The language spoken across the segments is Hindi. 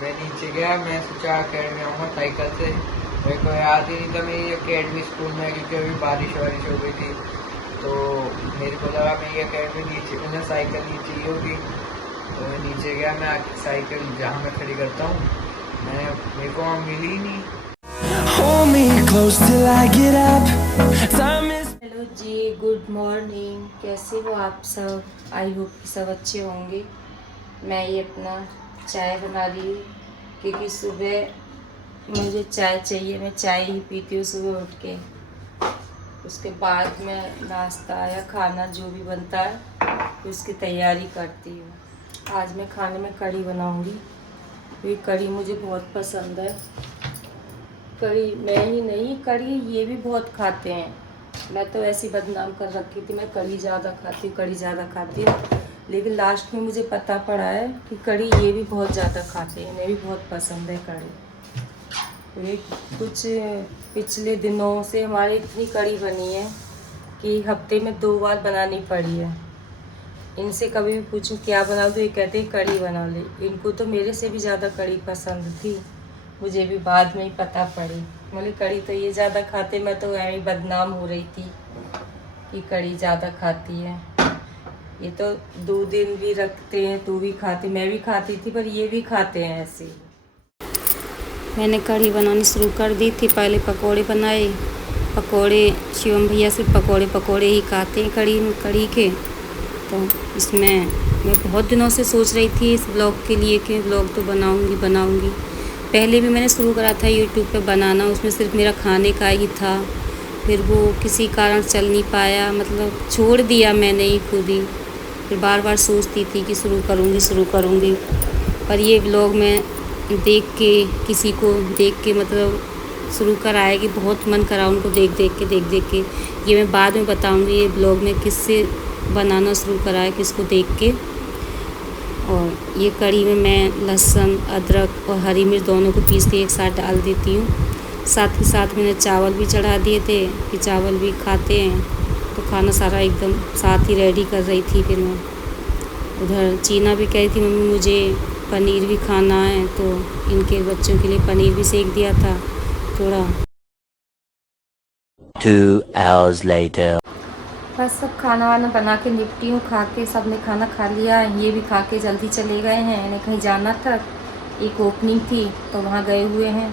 मैं नीचे गया, मैं सोचा अकेडमी आऊँगा साइकिल से। मेरे को याद ही नहीं था मैं ये अकेडमी स्कूल में, क्योंकि अभी बारिश वारिश हो गई थी, तो मेरे को लगा मैं ये अकेडमी नीचे, मैंने साइकिल नीचे ही होगी, तो मैं नीचे गया। मैं साइकिल जहाँ मैं खड़ी करता हूँ, मेरे को वहाँ मिली ही नहीं। हेलो जी, गुड मॉर्निंग। कैसे हो आप सब? आई होप कि सब अच्छे होंगे। मैं ये अपना चाय बना रही हूँ क्योंकि सुबह मुझे चाय चाहिए। मैं चाय ही पीती हूँ सुबह उठ के। उसके बाद मैं नाश्ता या खाना जो भी बनता है उसकी तैयारी करती हूँ। आज मैं खाने में कढ़ी बनाऊँगी क्योंकि कढ़ी मुझे बहुत पसंद है। कढ़ी मैं ही नहीं, कढ़ी ये भी बहुत खाते हैं। मैं तो ऐसी बदनाम कर रखी थी, मैं कढ़ी ज़्यादा खाती हूँ, लेकिन लास्ट में मुझे पता पड़ा है कि कढ़ी ये भी बहुत ज़्यादा खाते हैं। मुझे भी बहुत पसंद है कढ़ी। ये कुछ पिछले दिनों से हमारे इतनी कढ़ी बनी है कि हफ्ते में 2 बार बनानी पड़ी है। इनसे कभी भी पूछूं क्या बना तो ये कहते हैं कढ़ी बना ले। इनको तो मेरे से भी ज़्यादा कढ़ी पसंद थी, मुझे भी बाद में ही पता पड़ी। बोले कढ़ी तो ये ज़्यादा खाते, मैं तो ऐसे ही बदनाम हो रही थी कि कढ़ी ज़्यादा खाती है। ये तो 2 दिन भी रखते हैं तो भी खाती, मैं भी खाती थी, पर ये भी खाते हैं ऐसे। मैंने कढ़ी बनानी शुरू कर दी थी। पहले पकोड़े बनाए। पकोड़े शिवम भैया सिर्फ पकोड़े ही खाते हैं कढ़ी के। तो इसमें मैं बहुत दिनों से सोच रही थी इस ब्लॉग के लिए कि ब्लॉग तो बनाऊंगी। पहले भी मैंने शुरू करा था यूट्यूब पे बनाना, उसमें सिर्फ मेरा खाने का ही था। फिर वो किसी कारण चल नहीं पाया, मतलब छोड़ दिया मैंने ही खुद ही। फिर बार बार सोचती थी कि शुरू करूँगी, पर ये ब्लॉग मैं किसी को देख के मतलब शुरू कराया कि बहुत मन करा उनको देख के। ये मैं बाद में बताऊँगी ये ब्लॉग में किससे बनाना शुरू कराया, किसको देख के। और ये कढ़ी में मैं लहसुन, अदरक और हरी मिर्च दोनों को पीस के एक साथ डाल देती हूँ। साथ ही साथ मैंने चावल भी चढ़ा दिए थे कि चावल भी खाते हैं, तो खाना सारा एकदम साथ ही रेडी कर रही थी। फिर मैं उधर चीना भी कह रही थी मम्मी मुझे पनीर भी खाना है, तो इनके बच्चों के लिए पनीर भी सेक दिया था थोड़ा। 2 hours later. बस सब खाना वाना बना के निपटी हूँ, खा के सबने खाना खा लिया। ये भी खा के जल्दी चले गए हैं, इन्हें कहीं जाना था, एक ओपनिंग थी तो वहाँ गए हुए हैं।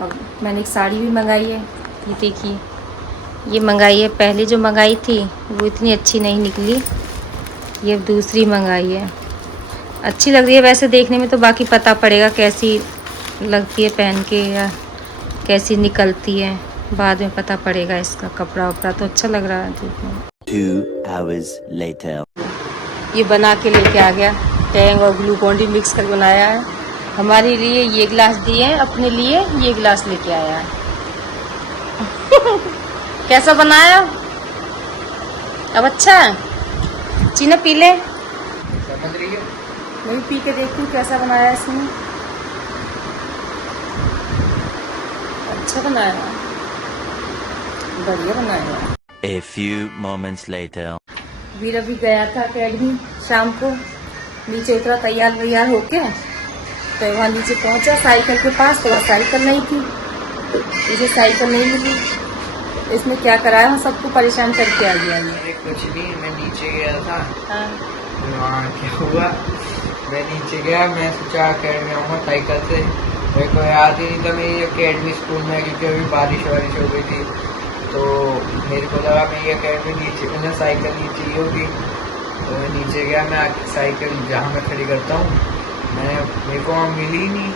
अब मैंने एक साड़ी भी मंगाई है, ये देखिए, ये मंगाई है। पहले जो मंगाई थी वो इतनी अच्छी नहीं निकली, ये दूसरी मंगाई है। अच्छी लग रही है वैसे देखने में, तो बाकी पता पड़ेगा कैसी लगती है पहन के या कैसी निकलती है, बाद में पता पड़ेगा। इसका कपड़ा वपड़ा तो अच्छा लग रहा है देखने में। 2 hours later. ये बना के लेके आ गया, टैंग और ग्लूकॉन डी मिक्स कर बनाया है। हमारे लिए ये गिलास दिए हैं, अपने लिए ये गिलास लेके आया है। कैसा बनाया? अब अच्छा है? चीना पी ले, समझ रही है? मैं भी पी के देखती हूँ कैसा बनाया है इसने। अच्छा बनाया है, बढ़िया बनाया है। A few moments later. वीर अभी गया था अकेडमी शाम को, नीचे उतरा तैयार होके, तो वहाँ नीचे पहुँचा साइकिल के पास, तो वहाँ साइकिल नहीं थी, इसे साइकिल नहीं मिली। इसने क्या कराया, हम सबको परेशान करके आ गया। अरे कुछ नहीं, मैं नीचे गया था। हाँ। वहाँ क्या हुआ, मैं नीचे गया, मैं सोचा अकेडमी आऊँगा साइकिल से। मेरे को याद ही नहीं था मैं ये अकेडमी स्कूल में, क्योंकि अभी बारिश वारिश हो गई थी, तो मेरे को लगा मैं ये अकेडमी नीचे, मैंने साइकिल नीचे ही होगी, तो मैं नीचे गया। मैं साइकिल जहाँ मैं खड़ी करता हूँ, मेरे को वहाँ मिली ही नहीं।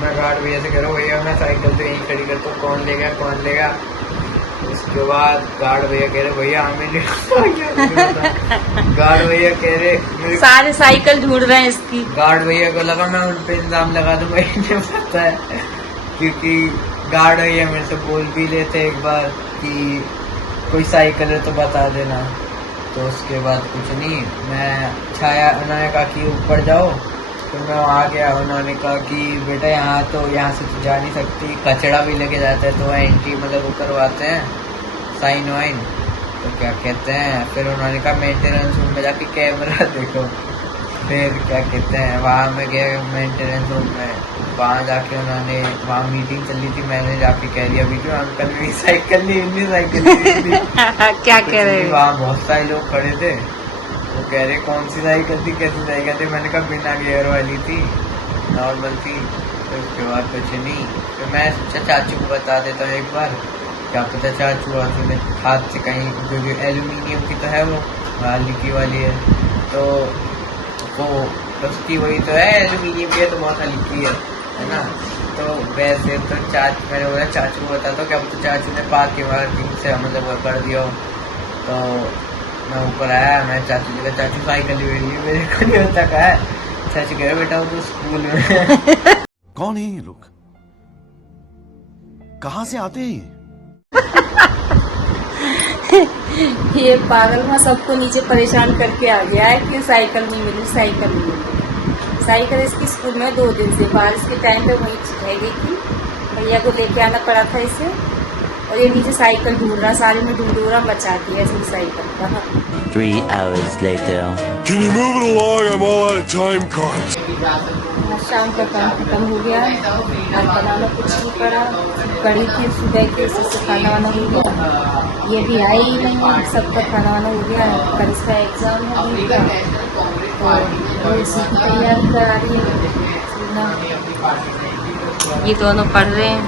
मैं गार्ड भैया से कह रहा हूँ भैया मैं साइकिल तो यहीं खड़ी करता हूँ, कौन लेगा। उसके बाद गार्ड भैया कह रहे भैया हमें ले गार्ड भैया कह रहे सारे साइकिल ढूंढ रहे हैं इसकी। गार्ड भैया को लगा मैं उन पे इल्जाम लगा दूंगा, इन्हें पता है, क्योंकि गार्ड भैया मेरे से बोल भी लेते एक बार कि कोई साइकिल है तो बता देना। तो उसके बाद कुछ नहीं, मैं छाया, उन्होंने कहा कि ऊपर जाओ, तो मैं वहाँ गया। उन्होंने कहा कि बेटा यहाँ से तो जा नहीं सकती, कचड़ा भी लेके जाते हैं, तो एंट्री मतलब वो करवाते हैं साइन वाइन, तो क्या कहते हैं। फिर उन्होंने कहा मेंटेनेंस रूम में जाके कैमरा देखो, फिर क्या कहते हैं, वहाँ मैं गया मेंटेनेंस रूम में, वहाँ जाके उन्होंने, वहाँ मीटिंग चल रही थी, मैंने जाके कह दिया अभी क्यों अंकल मेरी साइकिल नहीं साइकिल क्या कह रहे हैं? वहाँ बहुत सारे लोग खड़े थे, वो कह रहे कौन सी साइकिल थी, कैसी साइकिल थी, मैंने कहा बिना गियर वाली थी, नॉर्मल थी। तो उसके बाद कुछ नहीं, तो मैं सोचा चाचू को बता देता हूँ एक बार, क्या पता चाचू वाचू ने हाथ से कहीं, क्योंकि एल्यूमिनियम की तो है वो, हल्की वाली है, तो वो उसकी वही तो है, एल्यूमिनियम की है तो बहुत हल्की है ना। तो वैसे तो मैंने बोला चाचू को बताता हूँ, क्या पता चाचू ने पार्किंग से मतलब कर दिया हो। तो मैं ऊपर आया, मैं चाचू जी का, चाचू साइकिल ले ली, मेरे को नहीं होता कहा है। चाचू कह रहे बेटा वो तो स्कूल में कौन है ये लोग, कहाँ से आते हैं ये पागल में सबको नीचे परेशान करके आ गया है कि साइकिल नहीं मिली, साइकिल नहीं मिली। साइकिल इसकी स्कूल में 2 दिन से, बारिश के टाइम पे वहीं रह गई थी, भैया को लेके आना पड़ा था इसे, और ये नीचे साइकिल ढूंढ रहा, सारी में ढूंढूरा मचा दिया इसकी साइकिल का। 3 hours later. Can you move it along? I'm all out of time cards. शाम का काम खत्म हो गया, आज बनाना कुछ नहीं पड़ा, कड़ी थी सुबह के, सबसे खाना वाना हो गया, ये भी आई ही नहीं, सबका खाना वाना हो गया। कल इसका एग्जाम है उनका, तो इसी की तैयारी करा रही है। ये दोनों पढ़ रहे हैं।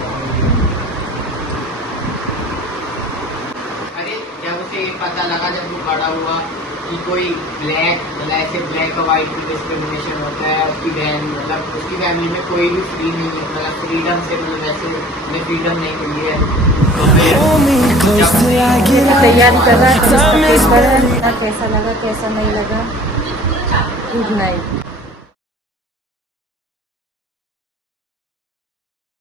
अरे जब उसे पता लगा, जब वो बड़ा हुआ कि कोई ब्लैक और वाइट में डिस्क्रिमिनेशन होता है, उसकी फैमिली में कोई भी फ्री नहीं है, मतलब फ्रीडम से, मतलब वैसे फ्रीडम नहीं मिली है। तैयारी कर रहा है, कैसा लगा कैसा नहीं लगा। Good night.